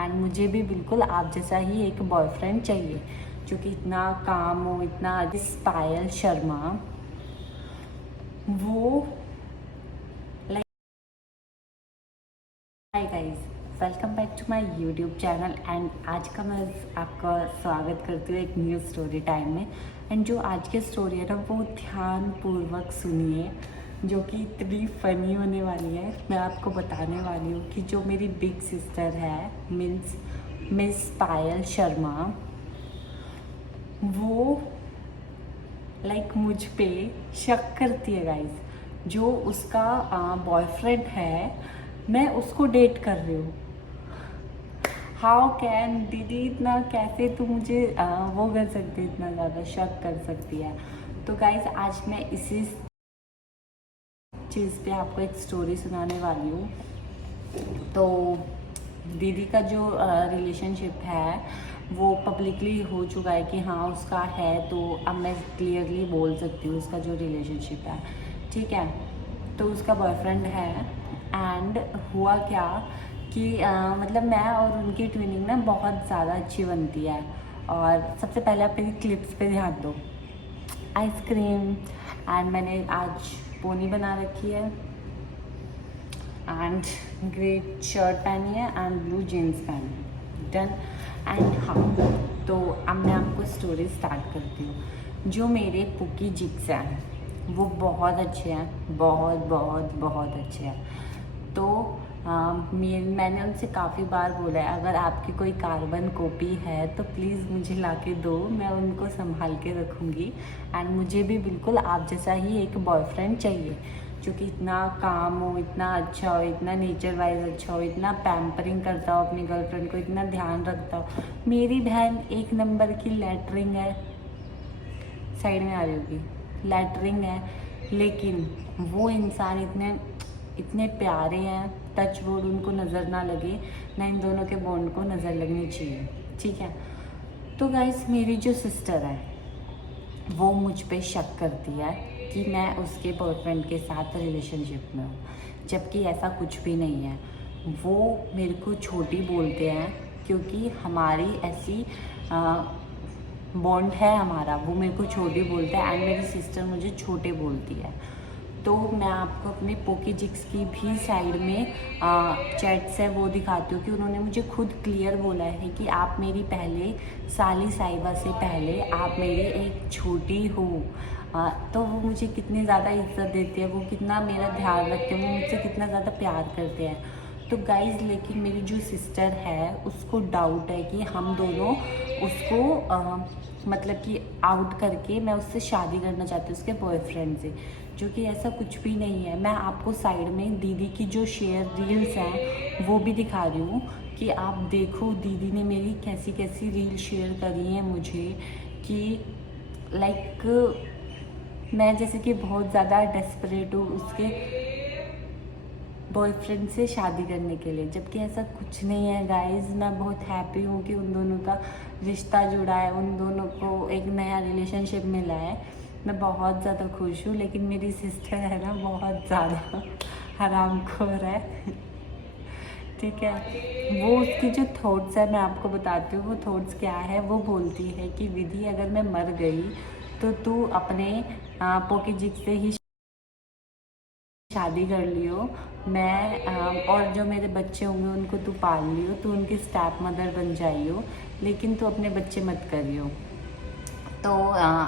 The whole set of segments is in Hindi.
एंड मुझे भी बिल्कुल आप जैसा ही एक बॉयफ्रेंड चाहिए जो कि इतना काम हो, इतना। पायल शर्मा वो like, hi guys, welcome back to my YouTube channel. And आज का मैं आपका स्वागत करती हूँ एक न्यू स्टोरी टाइम में। एंड जो आज की स्टोरी है ना वो ध्यानपूर्वक सुनिए, जो कि इतनी फ़नी होने वाली है। मैं आपको बताने वाली हूँ कि जो मेरी बिग सिस्टर है मीन्स मिस पायल शर्मा, वो मुझ पे शक करती है गाइस। जो उसका बॉयफ्रेंड है, मैं उसको डेट कर रही हूँ। हाउ कैन दीदी, इतना कैसे तू मुझे वो कर सकती है, इतना ज़्यादा शक कर सकती है। तो गाइस आज मैं इसी चीज़ पे आपको एक स्टोरी सुनाने वाली हूँ। तो दीदी का जो रिलेशनशिप है वो पब्लिकली हो चुका है कि हाँ उसका है, तो अब मैं क्लियरली बोल सकती हूँ उसका जो रिलेशनशिप है, ठीक है। तो उसका बॉयफ्रेंड है। एंड हुआ क्या कि मतलब मैं और उनकी ट्विनिंग ना बहुत ज़्यादा अच्छी बनती है। और सबसे पहले आप मेरी क्लिप्स पे ध्यान दो। आइसक्रीम, एंड मैंने आज पोनी बना रखी है, एंड ग्रे शर्ट पहनी है, एंड ब्लू जीन्स पहनी है। डन। एंड हाँ, तो अब मैं आपको स्टोरी स्टार्ट करती हूँ। जो मेरे पुकी जिक्स हैं वो बहुत अच्छे हैं, बहुत बहुत बहुत अच्छे हैं। तो मैंने उनसे काफ़ी बार बोला है अगर आपकी कोई कार्बन कॉपी है तो प्लीज़ मुझे ला के दो, मैं उनको संभाल के रखूँगी। एंड मुझे भी बिल्कुल आप जैसा ही एक बॉयफ्रेंड चाहिए जो कि इतना काम हो, इतना अच्छा हो, इतना नेचर वाइज अच्छा हो, इतना पैम्परिंग करता हो अपनी गर्लफ्रेंड को, इतना ध्यान रखता हो। मेरी बहन एक नंबर की लैटरिंग है, साइड में आ रही होगी, लैटरिंग है, लेकिन वो इंसान इतने इतने प्यारे हैं, टच वुड उनको नज़र ना लगे, ना इन दोनों के बॉन्ड को नज़र लगनी चाहिए, ठीक है। तो गाइस मेरी जो सिस्टर है वो मुझ पे शक करती है कि मैं उसके बॉयफ्रेंड के साथ रिलेशनशिप में हूँ, जबकि ऐसा कुछ भी नहीं है। वो मेरे को छोटी बोलते हैं क्योंकि हमारी ऐसी बॉन्ड है हमारा, वो मेरे को छोटी बोलते हैं एंड मेरी सिस्टर मुझे छोटे बोलती है। तो मैं आपको अपने पोकी जिक्स की भी साइड में चैट्स है वो दिखाती हूँ कि उन्होंने मुझे खुद क्लियर बोला है कि आप मेरी पहले साली साहिबा से पहले आप मेरी एक छोटी हो। तो वो मुझे कितनी ज़्यादा इज्जत देती है, वो कितना मेरा ध्यान रखते हैं, वो मुझसे कितना ज़्यादा प्यार करते हैं। तो गाइज़ लेकिन मेरी जो सिस्टर है उसको डाउट है कि हम दोनों उसको मतलब कि आउट करके मैं उससे शादी करना चाहती हूँ, उसके बॉयफ्रेंड से, जो कि ऐसा कुछ भी नहीं है। मैं आपको साइड में दीदी की जो शेयर रील्स हैं वो भी दिखा रही हूँ कि आप देखो दीदी ने मेरी कैसी कैसी रील शेयर करी है मुझे, कि मैं जैसे कि बहुत ज़्यादा डेस्परेट हूँ उसके बॉयफ्रेंड से शादी करने के लिए, जबकि ऐसा कुछ नहीं है गाइस। मैं बहुत हैप्पी हूँ कि उन दोनों का रिश्ता जुड़ा है, उन दोनों को एक नया रिलेशनशिप मिला है। मैं बहुत ज़्यादा खुश हूँ, लेकिन मेरी सिस्टर है ना बहुत ज़्यादा हरामखोर है ठीक है। वो उसकी जो थॉट्स है मैं आपको बताती हूँ वो थॉट्स क्या है। वो बोलती है कि विधि अगर मैं मर गई तो तू अपने पोके जिग से ही शादी कर लियो, मैं और जो मेरे बच्चे होंगे उनको तू पाल लियो, तू उनकी स्टेप मदर बन जाइयो, लेकिन तू अपने बच्चे मत करियो। तो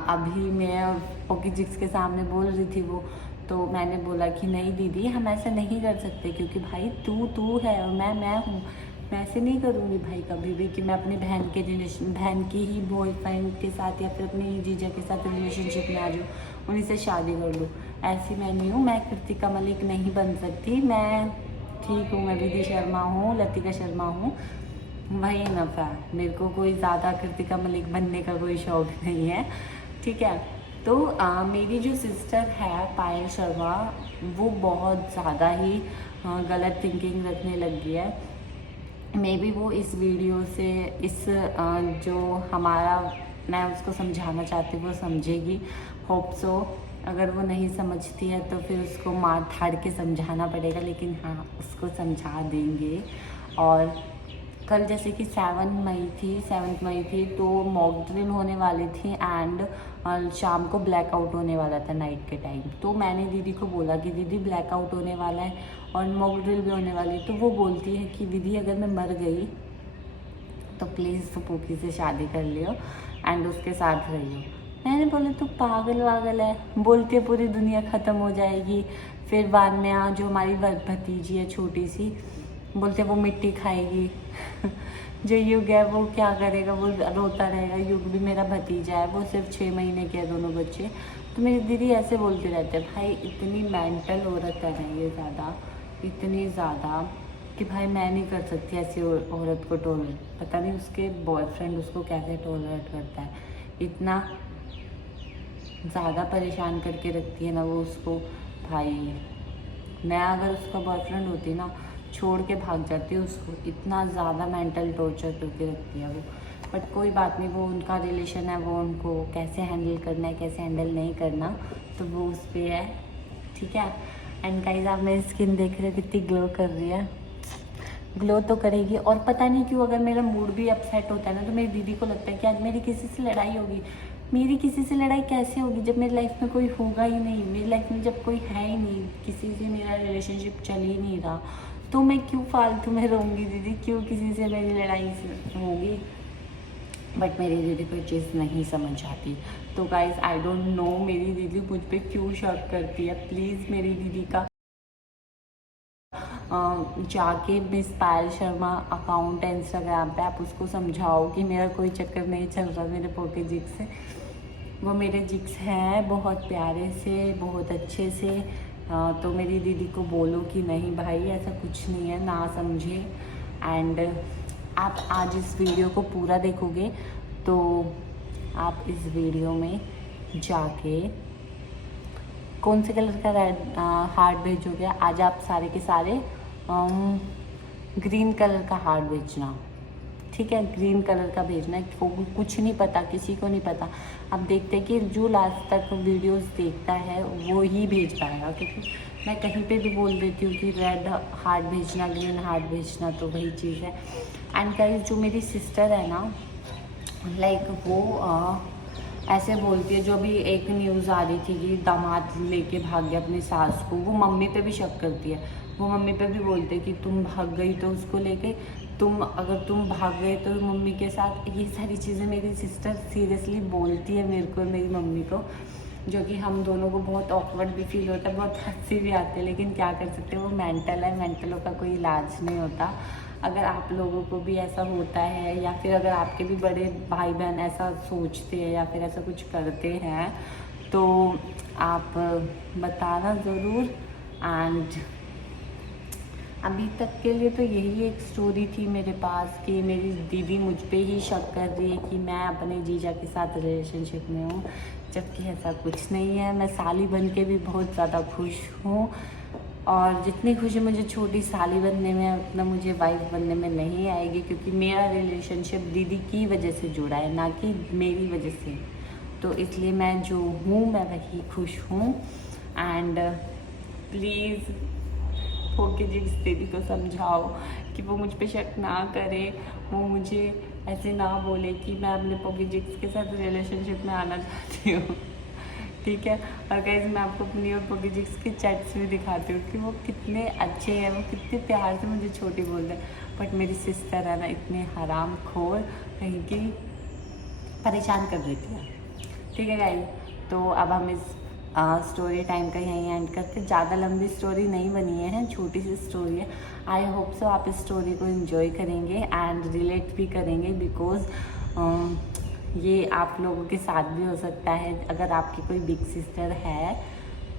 अभी मैं पोकी जिक्स के सामने बोल रही थी वो, तो मैंने बोला कि नहीं दीदी हम ऐसा नहीं कर सकते, क्योंकि भाई तू है और मैं हूँ। मैं ऐसे नहीं करूँगी भाई कभी भी कि मैं अपनी बहन की ही बॉयफ्रेंड के साथ या फिर अपने जीजा के साथ रिलेशनशिप में आ जाऊँ, उन्हीं से शादी कर लूँ। ऐसी मैं नहीं हूँ, मैं कृतिका मलिक नहीं बन सकती। मैं ठीक हूँ, मैं विधि शर्मा हूँ, लतिका शर्मा हूँ, वही इनफ है। मेरे को कोई ज़्यादा कृतिका मलिक बनने का कोई शौक नहीं है, ठीक है। तो मेरी जो सिस्टर है पायल शर्मा, वो बहुत ज़्यादा ही गलत थिंकिंग रखने लग गई है। मे बी वो इस वीडियो से जो हमारा मैं उसको समझाना चाहती हूँ वो समझेगी, होप सो। अगर वो नहीं समझती है तो फिर उसको मार धाड़ के समझाना पड़ेगा, लेकिन हाँ उसको समझा देंगे। और कल जैसे कि 7 मई थी तो मॉक ड्रिल होने वाली थी एंड शाम को ब्लैकआउट होने वाला था नाइट के टाइम। तो मैंने दीदी को बोला कि दीदी ब्लैकआउट होने वाला है और मॉक ड्रिल भी होने वाली है। तो वो बोलती है कि दीदी अगर मैं मर गई तो प्लीज़ फूफी से शादी कर लियो एंड उसके साथ रहियो। मैंने बोला तू पागल वागल है, बोलती है पूरी दुनिया ख़त्म हो जाएगी। फिर बाद में जो हमारी भतीजी है छोटी सी, बोलते वो मिट्टी खाएगी जो युग है वो क्या करेगा, वो रोता रहेगा। युग भी मेरा भतीजा है, वो सिर्फ 6 महीने के हैं दोनों बच्चे। तो मेरी दीदी ऐसे बोलते रहते हैं। भाई इतनी मेंटल औरत है ना ये, ज़्यादा इतनी ज़्यादा कि भाई मैं नहीं कर सकती ऐसी औरत को टॉलरेट। पता नहीं उसके बॉयफ्रेंड उसको कैसे टॉलरेट करता है, इतना ज़्यादा परेशान करके रखती है ना वो उसको। भाई मैं अगर उसका बॉयफ्रेंड होती ना, छोड़ के भाग जाती उसको, इतना ज़्यादा मेंटल टॉर्चर करके रखती है वो। बट कोई बात नहीं, वो उनका रिलेशन है, वो उनको कैसे हैंडल करना है कैसे हैंडल नहीं करना तो वो उस पर है, ठीक है। एंड गाइस आप मेरी स्किन देख रहे हो कितनी ग्लो कर रही है, ग्लो तो करेगी। और पता नहीं क्यों अगर मेरा मूड भी अपसेट होता है ना तो मेरी दीदी को लगता है कि आज मेरी किसी से लड़ाई होगी। मेरी किसी से लड़ाई कैसे होगी जब मेरी लाइफ में कोई होगा ही नहीं, मेरी लाइफ में जब कोई है ही नहीं, किसी से मेरा रिलेशनशिप चल ही नहीं रहा, तो मैं क्यों फालतू में रहूँगी दीदी, क्यों किसी से मेरी लड़ाई होगी। बट मेरी दीदी कोई चीज़ नहीं समझ आती। तो गाइज आई डोंट नो मेरी दीदी मुझ पर क्यों शक करती है। प्लीज़ मेरी दीदी का जाके मिस पायल शर्मा अकाउंट है इंस्टाग्राम पे, आप उसको समझाओ कि मेरा कोई चक्कर नहीं चल रहा मेरे पोके जिक्स से। वो मेरे जिक्स हैं बहुत प्यारे से, बहुत अच्छे से। तो मेरी दीदी को बोलो कि नहीं भाई ऐसा कुछ नहीं है, ना समझे। एंड आप आज इस वीडियो को पूरा देखोगे तो आप इस वीडियो में जाके कौन से कलर का रेड हार्ट भेजोगे। आज आप सारे के सारे ग्रीन कलर का हार्ट भेजना, ठीक है। ग्रीन कलर का भेजना है, कुछ नहीं पता, किसी को नहीं पता। अब देखते हैं कि जो लास्ट तक वीडियोस देखता है वो ही भेज पाएगा, क्योंकि मैं कहीं पे भी बोल देती हूँ कि रेड हार्ट भेजना, ग्रीन हार्ट भेजना, तो वही चीज़ है। एंड गाइस जो मेरी सिस्टर है ना, लाइक वो ऐसे बोलती है, जो भी एक न्यूज़ आ रही थी कि दामाद लेके भाग गया अपनी सास को, वो मम्मी पे भी शक करती है। वो मम्मी पे भी बोलते कि तुम भाग गई तो उसको लेके, अगर तुम भाग गए तो मम्मी के साथ। ये सारी चीज़ें मेरी सिस्टर सीरियसली बोलती है मेरे को, मेरी मम्मी को, जो कि हम दोनों को बहुत ऑकवर्ड भी फील होता है, बहुत हंसी भी आती है। लेकिन क्या कर सकते हैं, वो मेंटल है, मेंटलों का कोई इलाज नहीं होता। अगर आप लोगों को भी ऐसा होता है, या फिर अगर आपके भी बड़े भाई बहन ऐसा सोचते हैं या फिर ऐसा कुछ करते हैं, तो आप बताना ज़रूर। एंड अभी तक के लिए तो यही एक स्टोरी थी मेरे पास कि मेरी दीदी मुझ पे ही शक कर रही है कि मैं अपने जीजा के साथ रिलेशनशिप में हूँ, जबकि ऐसा कुछ नहीं है। मैं साली बन के भी बहुत ज़्यादा खुश हूँ, और जितनी खुशी मुझे छोटी साली बनने में उतना मुझे वाइफ बनने में नहीं आएगी, क्योंकि मेरा रिलेशनशिप दीदी की वजह से जुड़ा है, ना कि मेरी वजह से। तो इसलिए मैं जो हूँ मैं वही खुश हूँ। एंड प्लीज़ होके जिस दीदी को समझाओ कि वो मुझ पे शक ना करे, वो मुझे ऐसे ना बोले कि मैं अपने पोकी जिक्स के साथ रिलेशनशिप में आना चाहती हूँ, ठीक है। और गाइस मैं आपको अपनी और पोकी जिक्स के चैट्स भी दिखाती हूँ कि वो कितने अच्छे हैं, वो कितने प्यार से मुझे छोटी बोलते हैं। बट मेरी सिस्टर है ना, इतने हराम खोर कहीं की, परेशान कर देती है, ठीक है गाइस। तो अब हम इस स्टोरी टाइम का यहीं एंड करते। ज़्यादा लंबी स्टोरी नहीं बनी है, छोटी सी स्टोरी है। आई होप सो आप इस स्टोरी को एंजॉय करेंगे एंड रिलेट भी करेंगे, बिकॉज ये आप लोगों के साथ भी हो सकता है अगर आपकी कोई बिग सिस्टर है।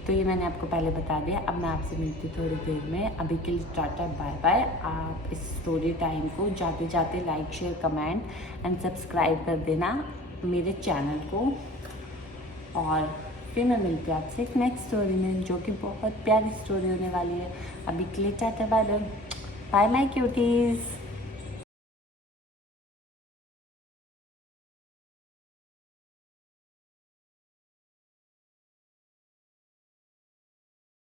तो ये मैंने आपको पहले बता दिया। अब मैं आपसे मिलती थोड़ी देर में, अभी के लिए टाटा बाय बाय। आप इस स्टोरी टाइम को जाते जाते like share comment and subscribe कर देना मेरे चैनल को, और फिर मैं मिलती हूँ आपसे एक नेक्स्ट स्टोरी में, जो कि बहुत प्यारी स्टोरी होने वाली है। अभी के लिए tata bye bye, bye my cuties.